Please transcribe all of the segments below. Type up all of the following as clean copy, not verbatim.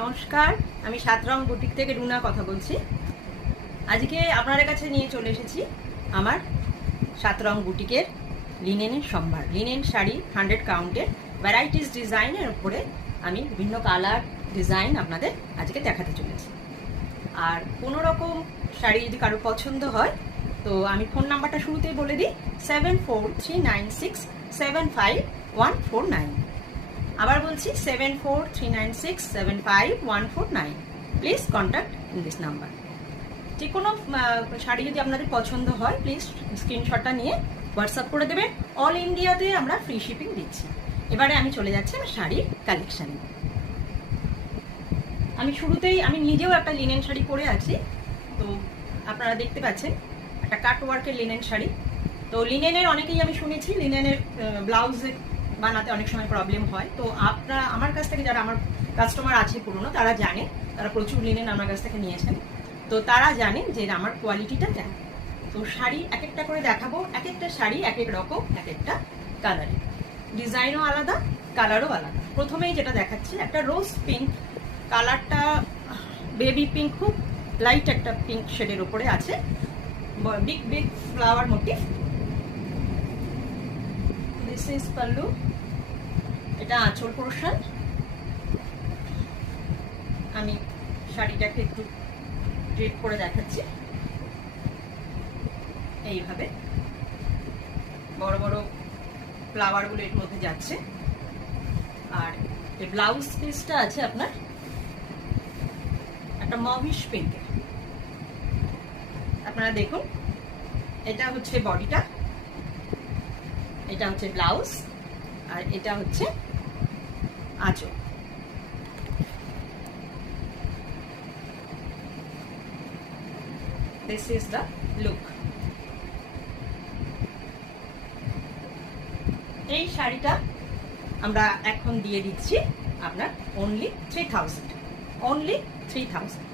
নমস্কার, আমি 7 রং বুটিক থেকে রুনা কথা বলছি। আজকে আপনাদের কাছে নিয়ে চলে এসেছি আমার 7 রং বুটিকের লিনেনের সম্ভার। লিনেন শাড়ি 100 কাউন্টের ভ্যারাইটিস ডিজাইনের উপরে আমি বিভিন্ন কালার ডিজাইন আপনাদের আজকে দেখাতে চলেছি। আর কোনো রকম শাড়ি যদি কারো পছন্দ হয় তো আমি ফোন নাম্বারটা শুরুতেই বলে দিই, 7439675149। আবার বলছি 7439675149। Please contact in this number. যে কোনো শাড়ি যদি আপনাদের পছন্দ হয় প্লিজ স্ক্রিনশটটা নিয়ে হোয়াটসঅ্যাপ করে দেবেন। অল ইন্ডিয়াতে আমরা ফ্রি শিপিং দিচ্ছি। এবারে আমি চলে যাচ্ছি আমার শাড়ির কালেকশানে। আমি শুরুতেই আমি নিজেও একটা লিনেন শাড়ি পরে আছি, তো আপনারা দেখতে পাচ্ছেন একটা কাট ওয়ার্কের লিনেন শাড়ি। তো লিনেনের অনেকেই আমি শুনেছি লিনেনের ব্লাউজ বানাতে অনেক সময় প্রবলেম হয়। তো আপনারা আমার কাছ থেকে যারা আমার কাস্টমার আছে পুরনো, তারা জানে, তারা প্রচুর লিনেন আমার কাছ থেকে নিয়েছেন, তো তারা জানেন যে আমার কোয়ালিটিটা কেমন। তো শাড়ি এক একটা করে দেখাবো, এক একটা শাড়ি এক এক রকম, এক একটা কালারে, ডিজাইনও আলাদা, কালারও আলাদা। প্রথমেই যেটা দেখাচ্ছি একটা রোজ পিঙ্ক কালারটা, বেবি পিঙ্ক, খুব লাইট একটা পিঙ্ক শেডের উপরে আছে, big big flower motive. This is pallu, এটা আঁচল পোর্শন। আমি শাড়িটাকে একটু ড্রেপ করে দেখাচ্ছি। এইভাবে বড় বড় ফ্লাওয়ারগুলো এর মধ্যে যাচ্ছে। আর এই ব্লাউজ পিসটা আছে আপনার একটা মভিশ পিঙ্কে। আপনারা দেখুন, এটা হচ্ছে বডিটা, এটা হচ্ছে ব্লাউজ, আর এটা হচ্ছে আঁচল। This is the look. এই শাড়িটা আমরা এখন দিয়ে দিচ্ছি আপনার অনলি 3000, অনলি 3000।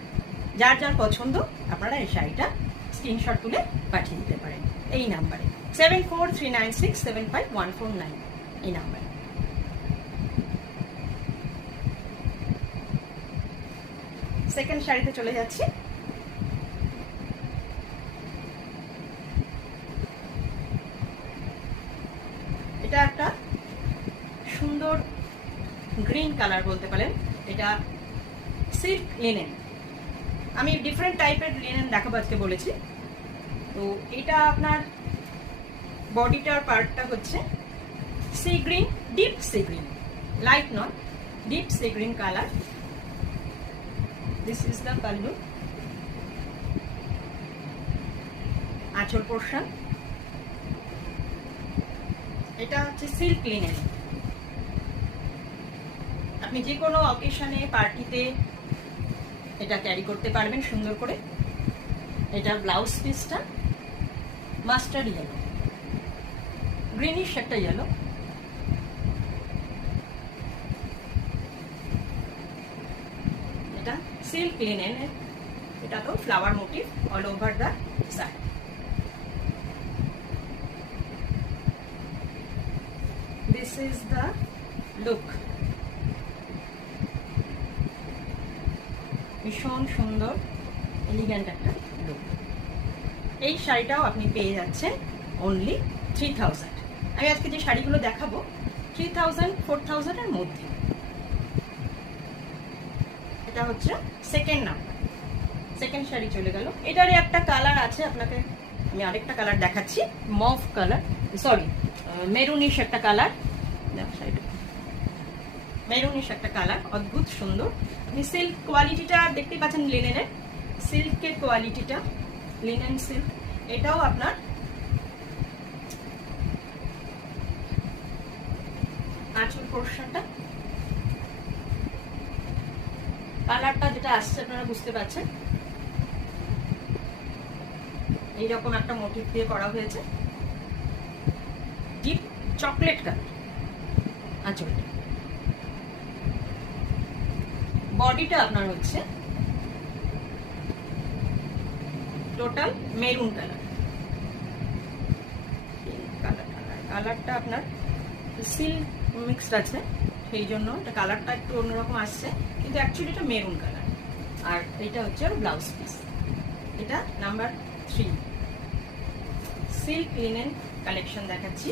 যার যার পছন্দ আপনারা এই শাড়িটা স্ক্রিনশট তুলে পাঠিয়ে দিতে পারেন এই নাম্বারে, 7439675149 এই নাম্বারে। সেকেন্ড শাড়িতে চলে যাচ্ছি। এটা একটা সুন্দর গ্রিন কালার বলতে পারেন, এটা সিল্ক লিনেন। আমি ডিফারেন্ট টাইপের লিনেন দেখাবো আজকে বলেছি। তো এটা আপনার বডিটার পার্টটা হচ্ছে sea green, deep sea green, light নয়, deep sea green colour. This is the pallu, আঁচল পোর্শন। এটা হচ্ছে সিল্ক লিনেন। আপনি যে কোনো অকেশনে, পার্টিতে এটা ক্যারি করতে পারবেন সুন্দর করে। এটা ব্লাউজ পিসটা মাস্টার্ড ইয়েলো, গ্রিনিশ একটা ইয়েলো। এটা সিল্ক লিনেন, এটা তো flower motive all over the side. This is the look. ভীষণ সুন্দর এলিগ্যান্ট একটা লুক। এই শাড়িটাও আপনি পেয়ে যাচ্ছেন অনলি 3000। আমি আজকে যে শাড়িগুলো দেখাবো 3000, 4000 এর মধ্যে। এটা হচ্ছে সেকেন্ড নাম্বার, সেকেন্ড শাড়ি চলে গেল। এটারই একটা কালার আছে, আপনাকে আমি আরেকটা কালার দেখাচ্ছি, মভ কালার, সরি মেরুনিশ একটা কালার, মেরুনিশ একটা কালার, অদ্ভুত সুন্দর। আপনি সিল্ক কোয়ালিটিটা দেখতে পাচ্ছেন, লিনেনের সিল্কের কোয়ালিটিটা, লিনেন সিল্ক। এটাও আপনার আঁচল পোর্শনটা, কালারটা যেটা আসছে আপনারা বুঝতে পারছেন, এইরকম একটা মোটিভ দিয়ে করা হয়েছে, ডিপ চকলেট কালার আঁচলটা। বডিটা আপনার হচ্ছে টোটাল মেরুন কালার। কালারটা আপনার সিল্ক মিক্সড আছে, সেই জন্য এটা কালারটা একটু অন্যরকম আসছে, কিন্তু অ্যাকচুয়ালি এটা মেরুন কালার। আর এটা হচ্ছে আর ব্লাউজ পিস। এটা নাম্বার 3 সিল্ক লিনেন কালেকশন দেখাচ্ছি,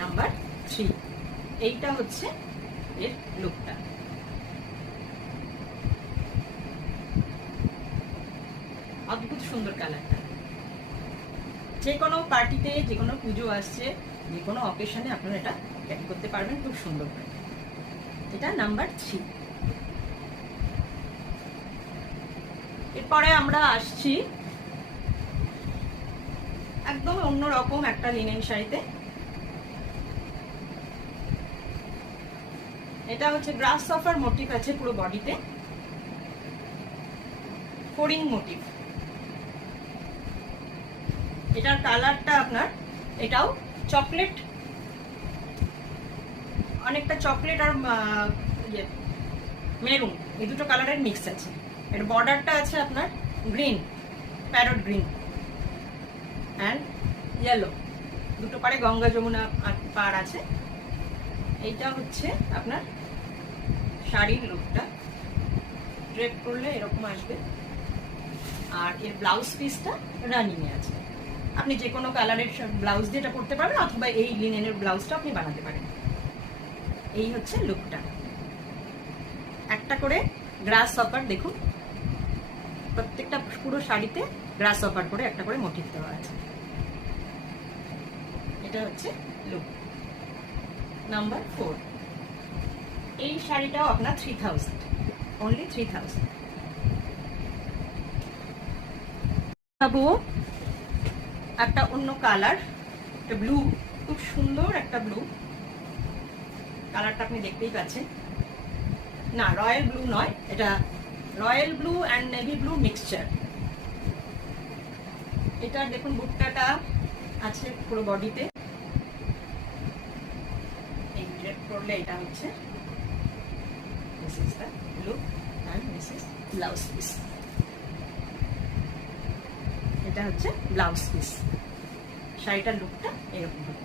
নাম্বার 3। এইটা হচ্ছে এর লুকটা। অদ্ভুত সুন্দর কালারটা। যে কোনো পার্টিতে, যে কোনো পুজো আসছে, যে কোনো অকেশনে আপনারা এটা ক্যারি করতে পারবেন খুব সুন্দর করে। এটা নাম্বার 3। এরপরে আমরা আসছি একদম অন্যরকম একটা লিনেন শাড়িতে। এটা হচ্ছে গ্রাস সফার মোটিভ আছে পুরো বডিতে, ফোরিং মোটিভ। এটার কালারটা আপনার এটাও চকলেট, অনেকটা চকলেট আর মেরুন, এই দুটো কালারের মিক্স আছে। এর বর্ডারটা আছে আপনার green, parrot green and yellow, দুটো পারে গঙ্গা যমুনা পার আছে। এইটা হচ্ছে আপনার শাড়ির লুকটা, ড্রেপ করলে এরকম আসবে। আর এর ব্লাউজ পিসটা রানিং এ আছে। আপনি যে কোনো কালারের ব্লাউজ দিয়ে এটা করতে পারবেন, অথবা এই লিনেনের ব্লাউজটা আপনি বানাতে পারেন। এই হচ্ছে লুকটা। একটা করে গ্রাস হপার, দেখুন প্রত্যেকটা পুরো শাড়িতে গ্রাস হপার করে একটা করে মোটিভ দেওয়া আছে। এটা হচ্ছে লুক নাম্বার 4। এই শাড়িটাও আপনার 3000, অনলি 3000। একটা অন্য কালার, একটা ব্লু, খুব সুন্দর একটা ব্লু কালারটা আপনি দেখতেই পাচ্ছেন। না, রয়্যাল ব্লু নয়, এটা royal blue and navy blue mixture. এটার দেখুন বুট্টাটা আছে পুরো বডিতে। এই ড্রেপ করলে এটা হচ্ছে this is the look and this is blouse piece. এটা হচ্ছে ব্লাউজ পিস। শাড়িটার লুকটা এরকম হবে।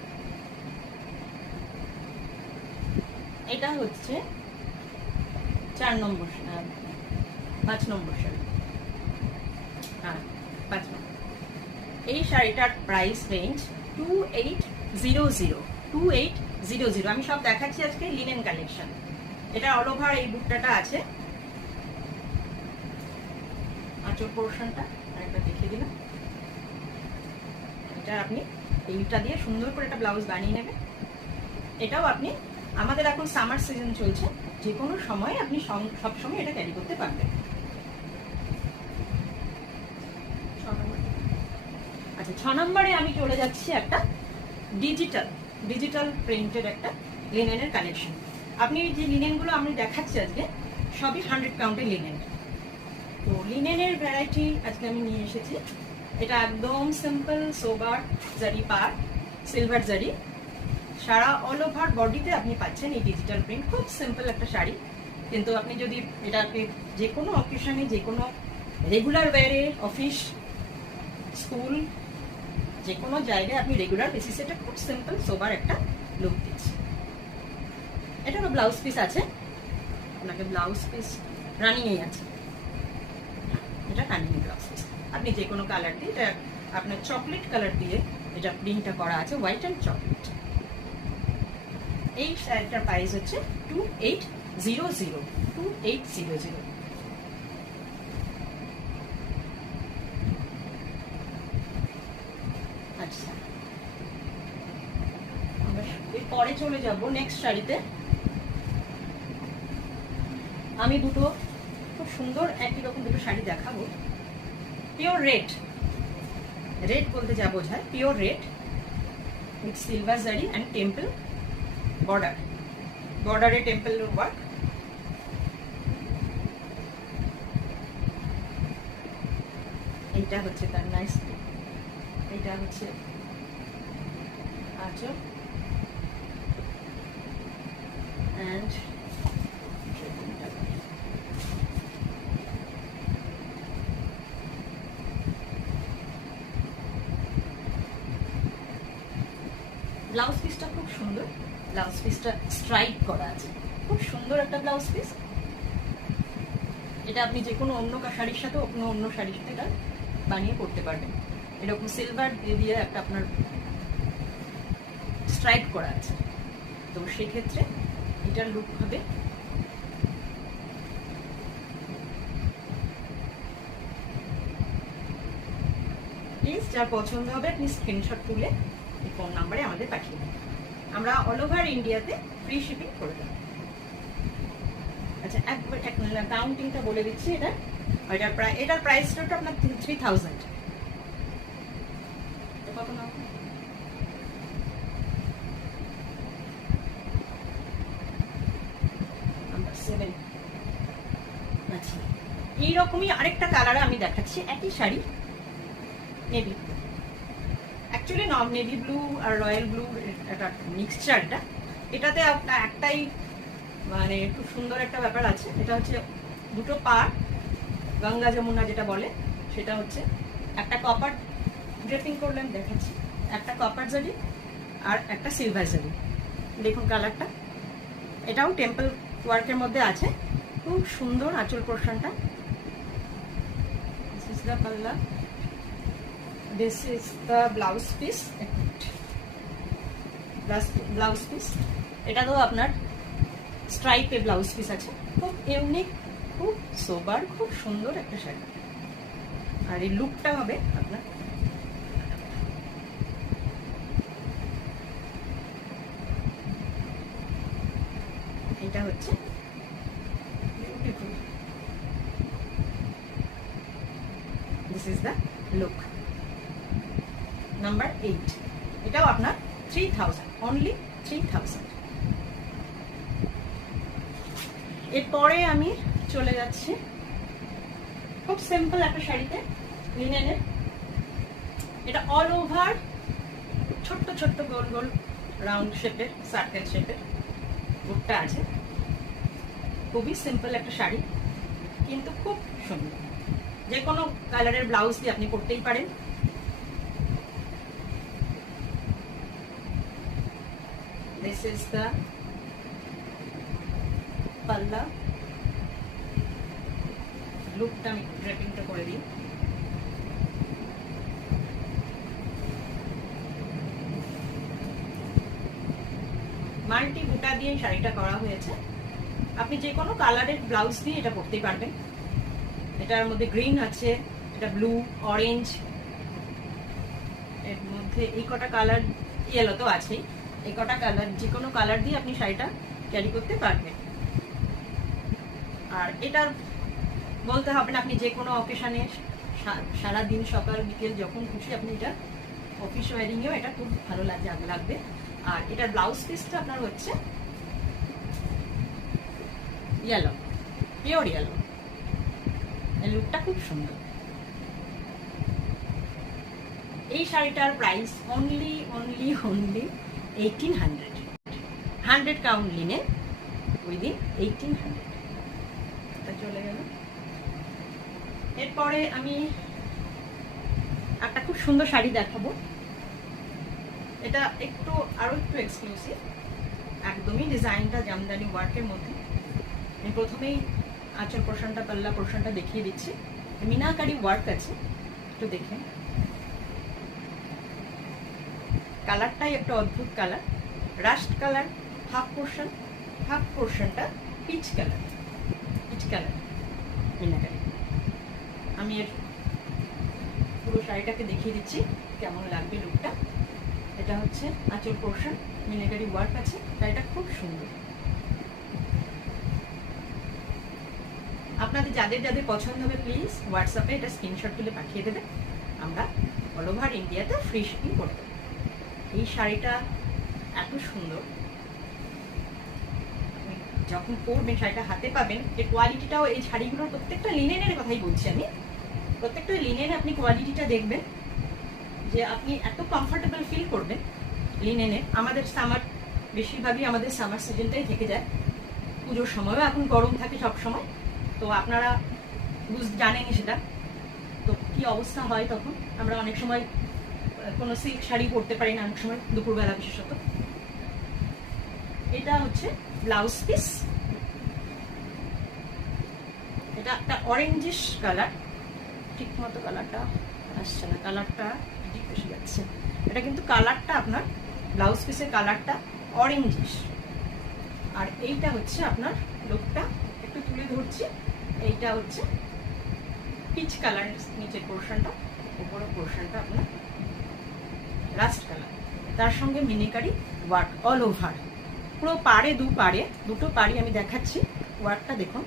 এটা হচ্ছে 4 নম্বর 5 নম্বর শাড়ি। হ্যাঁ, 5 নম্বর। এই শাড়িটার প্রাইস রেঞ্জ 2800। আমি সব দেখাচ্ছি আজকে লিনেন কালেকশন। এটা অল ওভার এই বুটটাটা আছে। আঁচল পোর্শনটা আরেকটা দেখিয়ে দিলাম। এটা আপনি এইটা দিয়ে সুন্দর করে একটা ব্লাউজ বানিয়ে নেবেন। এটাও আপনি, আমাদের এখন সামার সিজন চলছে, যে কোনো সময় আপনি সব সময় এটা ক্যারি করতে পারবেন। আচ্ছা, 6 নম্বরে আমি চলে যাচ্ছি একটা ডিজিটাল প্রিন্টের একটা লিনেনের কালেকশন। আপনি যে লিনেনগুলো আমি দেখাচ্ছি আজকে সবই 100 কাউন্টের লিনেন। তো লিনেনের ভ্যারাইটি আজকে আমি নিয়ে এসেছি। এটা একদম সিম্পল সোবার জারি পার, সিলভার জারি, সারা অল ওভার বডিতে আপনি পাচ্ছেন এই ডিজিটাল প্রিন্ট। খুব সিম্পল একটা শাড়ি, কিন্তু আপনি যদি এটাকে যে কোনো অকেশনে, যে কোনো রেগুলার ওয়্যারে, অফিস, স্কুল, যে কোনো জায়গায় আপনি রেগুলার বেসিসে এটা খুব সিম্পল সোবার একটা লুক দিচ্ছে। এটারও ব্লাউজ পিস আছে, আপনাকে ব্লাউজ পিস রানিংয়েই আছে। এটা রানিং ব্লাউজ পিস, আপনি যে কোনো কালার দিয়ে, এটা আপনার চকলেট কালার দিয়ে এটা প্রিন্টটা করা আছে, হোয়াইট অ্যান্ড চকলেট। এই শাড়িটার প্রাইস হচ্ছে 2800। আচ্ছা, আমরা এরপরে চলে যাব নেক্সট শাড়িতে। আমি দুটো খুব সুন্দর একই রকম দুটো শাড়ি দেখাবো। পিওর রেড বলতে যা বোঝায়, পিওর রেড উইথ সিলভার জারি অ্যান্ড টেম্পল বর্ডারে টেম্পল ওয়ার্ক। এইটা হচ্ছে তার নাইস, এটা হচ্ছে আঁচল অ্যান্ড ব্লাউজ পিসটা খুব সুন্দর। ব্লাউজ পিসটা স্ট্রাইপ করা আছে, খুব সুন্দর একটা ব্লাউজ পিস। এটা আপনি যে কোনো অন্য শাড়ির সাথে অন্য শাড়ির সাথে এটা বানিয়ে পরতে পারবেন। এরকম সিলভার দিয়ে একটা আপনার স্ট্রাইপ করা আছে, তো সেক্ষেত্রে এটার লুক হবে প্লিজ যার পছন্দ হবে আপনি স্ক্রিনশট তুলে এই ফোন নাম্বারে আমাদের পাঠিয়ে দিন, আমরা অল ওভার ইন্ডিয়াতে ফ্রি শিপিং করে দেব। আচ্ছা একবার কাউন্টিংটা বলে দিচ্ছি। এটার প্রাইসটা আপনার 3000। কত নাম? নাম্বার 7। আচ্ছা এইরকমই আরেকটা কালারে আমি দেখাচ্ছি, একই sari, navy blue. Actually navy blue আর রয়্যাল ব্লু একটা মিক্সচারটা, এটাতে আপনার একটাই মানে খুব সুন্দর একটা ব্যাপার আছে, এটা হচ্ছে দুটো পাড় গঙ্গা যমুনা যেটা বলে, সেটা হচ্ছে একটা কপার ড্রেপিং করলেন দেখাচ্ছি, একটা কপার জারি আর একটা সিলভার জারি। দেখুন কালারটা, এটাও টেম্পল ওয়ার্কের মধ্যে আছে, খুব সুন্দর আঁচল পোর্শনটা। দিস ইজ দ্য পাল্লা, this is the blouse piece. Blouse piece এটা তো আপনার স্ট্রাইপে ব্লাউজ পিস আছে, খুব ইউনিক, খুব সোবার, খুব সুন্দর একটা শাড়ি। আর এই লুকটা হবে আপনার এটা হচ্ছে beautiful. This is the look number 8। এটাও আপনার 3000, অনলি 3000। এরপরে আমি চলে যাচ্ছি খুব সিম্পল একটা শাড়িতে, লিনেনের। এটা অল ওভার ছোট্ট ছোট্ট গোল গোল রাউন্ড শেপের, সার্কেল শেপের বুকটা আছে। খুবই সিম্পল একটা শাড়ি, কিন্তু খুব সুন্দর। যে কোনো কালারের ব্লাউজ দিয়ে আপনি পরতেই পারেন। দিস ইজ দ্য পাল্লা। লুকটা আমি ড্রেপিংটা করে দিই। মাল্টি বুটা দিয়ে শাড়িটা করা হয়েছে। আপনি যে কোনো কালারের ব্লাউজ দিয়ে এটা পরতেই পারবেন। এটার মধ্যে গ্রিন আছে, এটা ব্লু, অরেঞ্জ, এর মধ্যে এই কটা কালার, ইয়েলো তো আছেই। এই কটা কালার, যে কোনো কালার দিয়ে আপনি শাড়িটা ক্যারি করতে পারবেন। আর এটার বলতে হবে না, আপনি যে কোনো অকেশনে সারাদিন সকাল বিকেল যখন খুশি আপনি এটা অফিস ওয়ারিংয়েও এটা খুব ভালো লাগবে। আর এটার ব্লাউজ পিসটা আপনার হচ্ছে ইয়েলো, পিওর ইয়েলো। এই লুকটা খুব সুন্দর। এই শাড়িটার price only 1800। 100 count linen within 1800। এটা চলে গেল। এরপরে আমি একটা খুব সুন্দর শাড়ি দেখাবো। এটা আরো একটু এক্সক্লুসিভ, একদমই ডিজাইনটা জামদানি ওয়ার্কের মধ্যে। আমি প্রথমেই আঁচল পোর্শনটা, পাল্লা পোর্শনটা দেখিয়ে দিচ্ছি। মিনাকারি ওয়ার্ক আছে, একটু দেখেন। কালারটাই একটা অদ্ভুত কালার, রাস্ট কালার। হাফ পোর্শনটা পিচ কালার মিনাকারি। আমি এর পুরো শাড়িটাকে দেখিয়ে দিচ্ছি কেমন লাগবে লুকটা। এটা হচ্ছে আঁচল পোর্শন, মিনাকারি ওয়ার্ক আছে। শাড়িটা খুব সুন্দর। আপনাদের যাদের পছন্দ হবে প্লিজ হোয়াটসঅ্যাপে এটা স্ক্রিনশট তুলে পাঠিয়ে দেবেন, আমরা অল ওভার ইন্ডিয়াতে ফ্রি শিপিং করে দেবো। এই শাড়িটা এত সুন্দর, যখন পরবেন শাড়িটা হাতে পাবেন, এর কোয়ালিটিটাও, এই শাড়িগুলোর প্রত্যেকটা লিনেনের কথাই বলছি আমি, প্রত্যেকটা লিনেনে আপনি কোয়ালিটিটা দেখবেন যে আপনি এত কমফোর্টেবল ফিল করবেন লিনেনে। আমাদের সামার, বেশিরভাগই আমাদের সামার সিজনটাই থেকে যায়, পুজোর সময়ও এখন গরম থাকে সব সময়, তো আপনারা জানেনই সেটা। তো কি অবস্থা হয় তখন, আমরা অনেক সময় কোনো সিল্ক শাড়ি পরতে পারি না, অনেক সময় দুপুরবেলা বিশেষত। এটা হচ্ছে ব্লাউজ পিস, এটা একটা অরেঞ্জিশ কালার, ঠিক মতো কালারটা আসছে না, কালারটা ঠিক এসে যাচ্ছে। এটা কিন্তু কালারটা আপনার ব্লাউজ পিসের কালারটা অরেঞ্জিশ। আর এইটা হচ্ছে আপনার লুকটা, একটু তুলে ধরছি, এইটা হচ্ছে পিচ কালারের নিচের পোর্শনটা, উপরের পোর্শনটা আপনার রাস্ট কালার, তার সঙ্গে মিনিকারি ওয়ার্ক অল ওভার, পুরো পাড়ে দুটো পাড়ি আমি দেখাচ্ছি। ওয়ার্কটা দেখুন,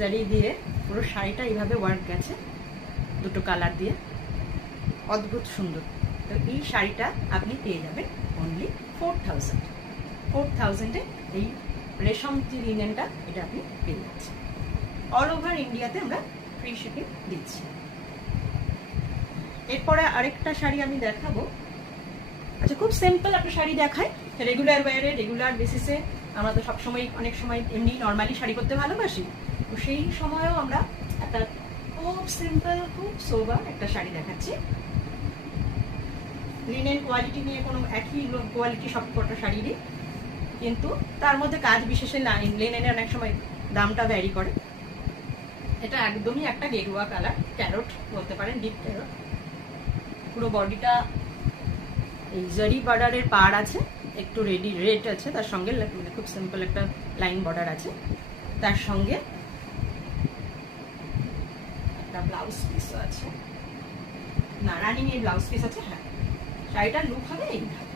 জারি দিয়ে পুরো শাড়িটা এইভাবে ওয়ার্ক গেছে, দুটো কালার দিয়ে, অদ্ভুত সুন্দর। তো এই শাড়িটা আপনি পেয়ে যাবেন অনলি 4000-এ। এই রেশম যে লিনেনটা এটা আপনি পেয়ে যাচ্ছেন। অল ওভার ইন্ডিয়াতে আমরা ফ্রি শিপিং দিচ্ছি। এরপরে আরেকটা শাড়ি আমি দেখাবো। আচ্ছা, খুব সিম্পল একটা শাড়ি দেখায়, রেগুলার ওয়ারে, রেগুলার বেসিসে। আমরা তো সবসময়, অনেক সময় এমনি নর্মালি শাড়ি পরতে ভালোবাসি, তো সেই সময়ও আমরা একটা খুব সিম্পল, খুব সোবার একটা শাড়ি দেখাচ্ছি। লিনেন কোয়ালিটি নিয়ে কোনো একই কোয়ালিটি সব কটা শাড়িরই, কিন্তু তার মধ্যে কাজ বিশেষে লিনেনের অনেক সময় দামটা ভ্যারি করে। এটা একদমই একটা গেরুয়া কালার, ক্যারট বলতে পারেন, ডিপ ক্যারট। পুরো বডিটা এই জারি বর্ডারের পাড় আছে, একটু রেড আছে, তার সঙ্গে মানে খুব সিম্পল একটা লাইন বর্ডার আছে, তার সঙ্গে একটা ব্লাউজ পিসও আছে। না, রানিং এই ব্লাউজ পিস আছে। হ্যাঁ, শাড়িটার লুক হবে এইভাবে।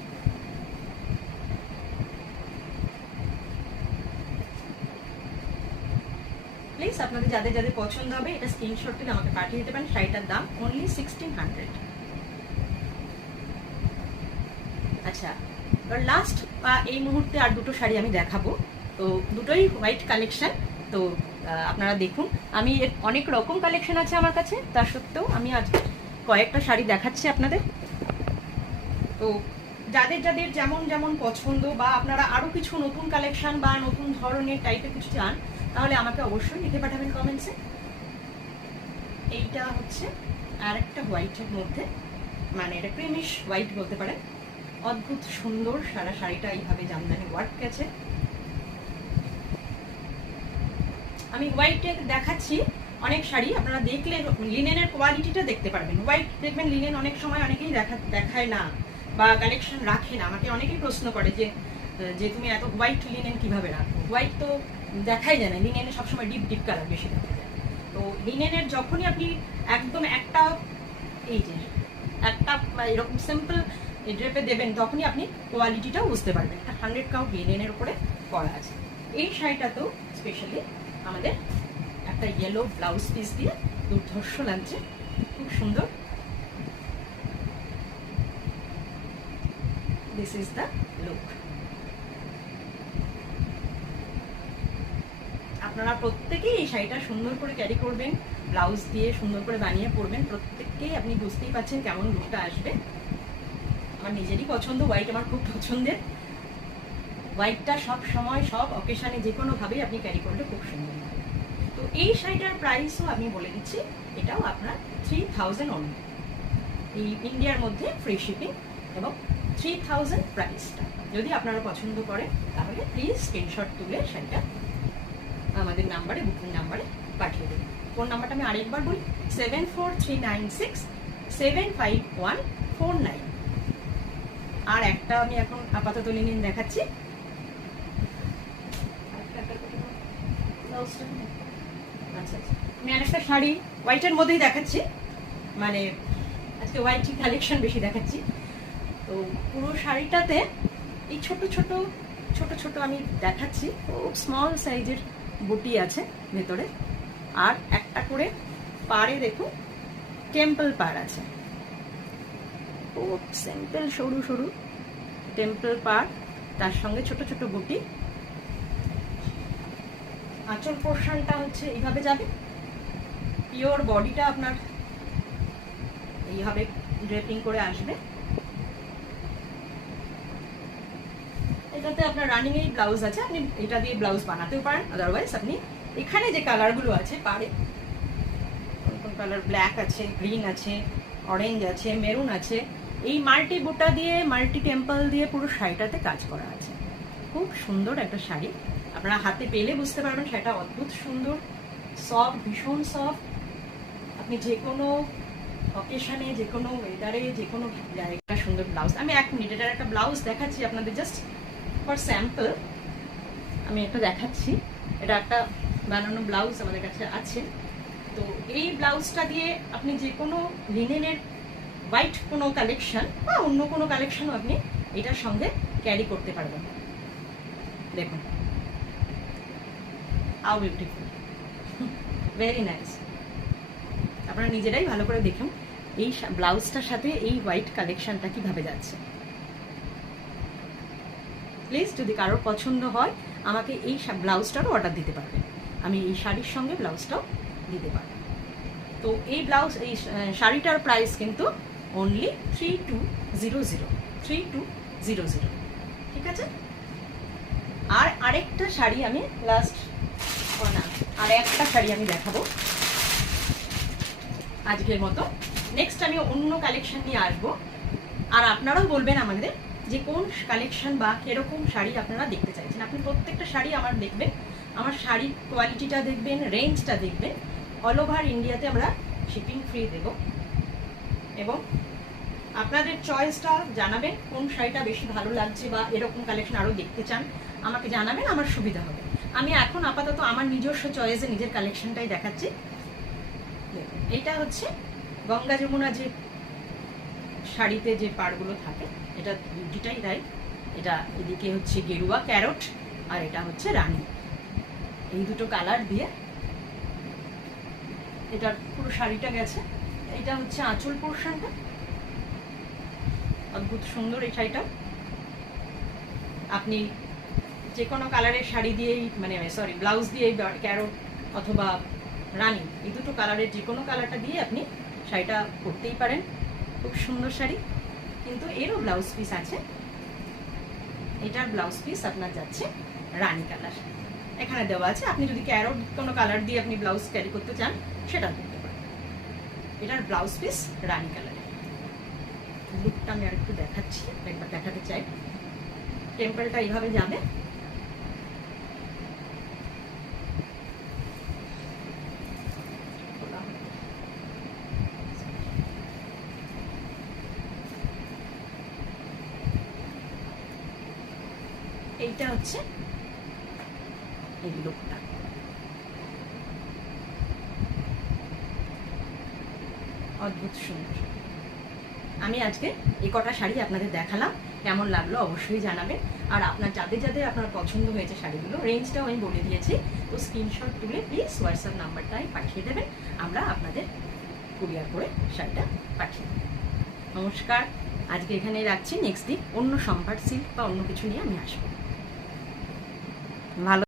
প্লিজ আপনাদের যাদের যাদের পছন্দ হবে এটা স্ক্রিনশট তুলে আমাকে পাঠিয়ে দিতে পারেন। শাড়িটার দাম অনলি 1600। আচ্ছা, লাস্ট এই মুহূর্তে আর দুটো শাড়ি আমি দেখাবো। তো দুটোই হোয়াইট কালেকশন। তো আপনারা দেখুন, আমি অনেক রকম কালেকশন আছে আমার কাছে, তা সত্ত্বেও আমি আজ কয়েকটা শাড়ি দেখাচ্ছি আপনাদের। তো যাদের যাদের যেমন যেমন পছন্দ, বা আপনারা আরও কিছু নতুন কালেকশন বা নতুন ধরনের টাইপের কিছু চান, তাহলে আমাকে অবশ্যই লিখে পাঠাবেন কমেন্টসে। এইটা হচ্ছে আর একটা হোয়াইটের মধ্যে, মানে এটা ক্রিমিশ হোয়াইট বলতে পারেন। অদ্ভুত সুন্দর সারা শাড়িটা এইভাবে জামদানি ওয়ার্ক গেছে। আমি হোয়াইটে দেখাচ্ছি অনেক শাড়ি, আপনারা দেখলে লিনেনের কোয়ালিটিটা দেখতে পারবেন। হোয়াইট দেখবেন লিনেন অনেক সময় অনেকেই দেখায় না বা কালেকশন রাখে না। আমাকে অনেকেই প্রশ্ন করে যে তুমি এত হোয়াইট লিনেন কিভাবে রাখো। হোয়াইট তো দেখাই যায় না, লিনেনে সবসময় ডিপ কালার বেশি দেখা যায়। তো লিনেনের যখনই আপনি একদম একটা এই যে একটা এরকম সিম্পল ড্রেপে দেবেন, তখনই আপনি কোয়ালিটিটাও বুঝতে পারবেন। 100 কাউন্ট লিনেনের উপরে করা আছে। এই শাড়িটা তো স্পেশালি আমাদের একটা ইয়েলো ব্লাউজ পিস দিয়ে দুর্ধর্ষ লাগছে, খুব সুন্দর। This is the look. আপনারা প্রত্যেকেই এই শাড়িটা সুন্দর করে ক্যারি করবেন, ব্লাউজ দিয়ে সুন্দর করে বানিয়ে পরবেন। প্রত্যেককেই আপনি বুঝতেই পাচ্ছেন কেমন লুকটা আসবে। আমার নিজেরই পছন্দ, হোয়াইট আমার খুব পছন্দের। হোয়াইটটা সব সময় সব অকেশনে যে কোনোভাবেই আপনি ক্যারি করলে খুব সুন্দর হবে। তো এই শাড়িটার প্রাইসও আমি বলে দিচ্ছি, এটাও আপনার 3000 অনলি। এই ইন্ডিয়ার মধ্যে ফ্রি শিপিং এবং 3000 প্রাইসটা। যদি আপনারা পছন্দ করেন তাহলে প্লিজ স্ক্রিনশট তুলে শাড়িটা আমাদের নাম্বারে, বুকিং নাম্বারে পাঠিয়ে দেবেন। ফোন নাম্বারটা আমি আরেকবার বলি, 7439675149। আর একটা আমি এখন আপাতত লিনেন দেখাচ্ছি। আচ্ছা, আমি আরেকটা শাড়ি হোয়াইটের মধ্যেই দেখাচ্ছি, মানে আজকে হোয়াইট কালেকশন বেশি দেখাচ্ছি। তো পুরো শাড়িটাতে এই ছোট ছোট আমি দেখাচ্ছি, খুব স্মল সাইজের বুটি আছে ভেতরে, আর একটা করে পাড়ে দেখুন টেম্পল পাড় আছে, খুব সিম্পল সরু টেম্পল পাড়, তার সঙ্গে ছোট ছোট বুটি। আঁচল পোর্শনটা হচ্ছে এইভাবে যাবে, পিওর বডিটা আপনার এইভাবে ড্রেপিং করে আসবে। এটাতে আপনার রানিং এই ব্লাউজ আছে, আপনি এটা দিয়ে ব্লাউজ বানাতেও পারেন। আদারওয়াইজ আপনি এখানে যে কালারগুলো আছে পাড়ে, কোন কোন কালার, ব্ল্যাক আছে, গ্রিন আছে, অরেঞ্জ আছে, মেরুন আছে, এই মাল্টি বুটা দিয়ে, মাল্টি টেম্পল দিয়ে পুরো শাড়িটাতে কাজ করা আছে। খুব সুন্দর একটা শাড়ি, আপনারা হাতে পেলে বুঝতে পারবেন শাড়িটা অদ্ভুত সুন্দর, সফট, ভীষণ সফট। আপনি যে কোনো অকেশনে, যে কোনো ওয়েদারে, যে কোনো একটা সুন্দর ব্লাউজ। আমি 1 মিনিট এটার একটা ব্লাউজ দেখাচ্ছি আপনাদের, জাস্ট ফর স্যাম্পল আমি একটা দেখাচ্ছি। এটা একটা বানানো ব্লাউজ আমাদের কাছে আছে। তো এই ব্লাউজটা দিয়ে আপনি যে কোনো লিনেনের হোয়াইট কোনো কালেকশন বা অন্য কোনো কালেকশনও আপনি এটার সঙ্গে ক্যারি করতে পারবেন। দেখুন, হাউ বিউটিফুল, ভেরি নাইস। আপনারা নিজেরাই ভালো করে দেখুন এই ব্লাউজটার সাথে এই হোয়াইট কালেকশনটা কিভাবে যাচ্ছে। প্লিজ যদি কারোর পছন্দ হয় আমাকে এই ব্লাউজটারও অর্ডার দিতে পারবেন, আমি এই শাড়ির সঙ্গে ব্লাউজটাও দিতে পারব। তো এই ব্লাউজ, এই শাড়িটার প্রাইস কিন্তু অনলি 3200, 3200, ঠিক আছে। আর আরেকটা শাড়ি আমি লাস্ট, আর একটা শাড়ি আমি দেখাবো আজকের মতো। নেক্সট আমি অন্য কালেকশন নিয়ে আসবো, আর আপনারাও বলবেন আমাদের যে কোন কালেকশন বা কিরকম শাড়ি আপনারা দেখতে চাইছেন। আপনি প্রত্যেকটা শাড়ি আমার দেখবেন, আমার শাড়ির কোয়ালিটিটা দেখবেন, রেঞ্জটা দেখবেন। অল ওভার ইন্ডিয়াতে আমরা শিপিং ফ্রি দেব, এবং আপনাদের চয়েসটা জানাবেন কোন শাড়িটা বেশি ভালো লাগছে বা এরকম কালেকশন আরও দেখতে চান, আমাকে জানাবেন, আমার সুবিধা হবে। আমি এখন আপাতত আমার নিজস্ব চয়েসে নিজের কালেকশনটাই দেখাচ্ছি। এটা হচ্ছে গঙ্গা যমুনা যে শাড়িতে যে পাড়গুলো থাকে, এটা দুটিটাই তাই। এটা এদিকে হচ্ছে গেরুয়া ক্যারট, আর এটা হচ্ছে রানী। এই দুটো কালার দিয়ে এটার পুরো শাড়িটা গেছে। এটা হচ্ছে আঁচল পোর্শনটা, অদ্ভুত সুন্দর এই শাড়িটা। আপনি যে কোনো কালারের শাড়ি দিয়েই, মানে সরি ব্লাউজ দিয়ে ক্যারট অথবা রানী, এই দুটো কালারের যে কোনো কালারটা দিয়ে আপনি শাড়িটা করতেই পারেন। খুব সুন্দর শাড়ি, কিন্তু এরও ব্লাউজ পিস আছে। এটার ব্লাউজ পিস আপনার যাচ্ছে রানী কালার, এখানে দেওয়া আছে। আপনি যদি ক্যারট কোনো কালার দিয়ে আপনি ব্লাউজ ক্যারি করতে চান সেটা করতে পারেন। এটার ব্লাউজ পিস রানী কালার। লুকটা আমি আর একটু দেখাচ্ছি, একবার দেখাতে চাই। টেম্পলটা এইভাবে যাবে, এইটা হচ্ছে এই লুকটা। অদ্ভুত সুন্দর। আমি আজকে এই কটা শাড়ি আপনাদের দেখালাম, কেমন লাগলো অবশ্যই জানাবেন। আর আপনার যাদের যাদের আপনার পছন্দ হয়েছে শাড়িগুলো, রেঞ্জটাও আমি বলে দিয়েছি, তো স্ক্রিনশট তুলে প্লিজ হোয়াটসঅ্যাপ নাম্বারটাই পাঠিয়ে দেবেন, আমরা আপনাদের কুরিয়ার করে শাড়িটা পাঠিয়ে দেব। নমস্কার, আজকে এখানে রাখছি। নেক্সট দিন অন্য সম্ভার সিল্ক বা অন্য কিছু নিয়ে আমি আসবো। ভালো।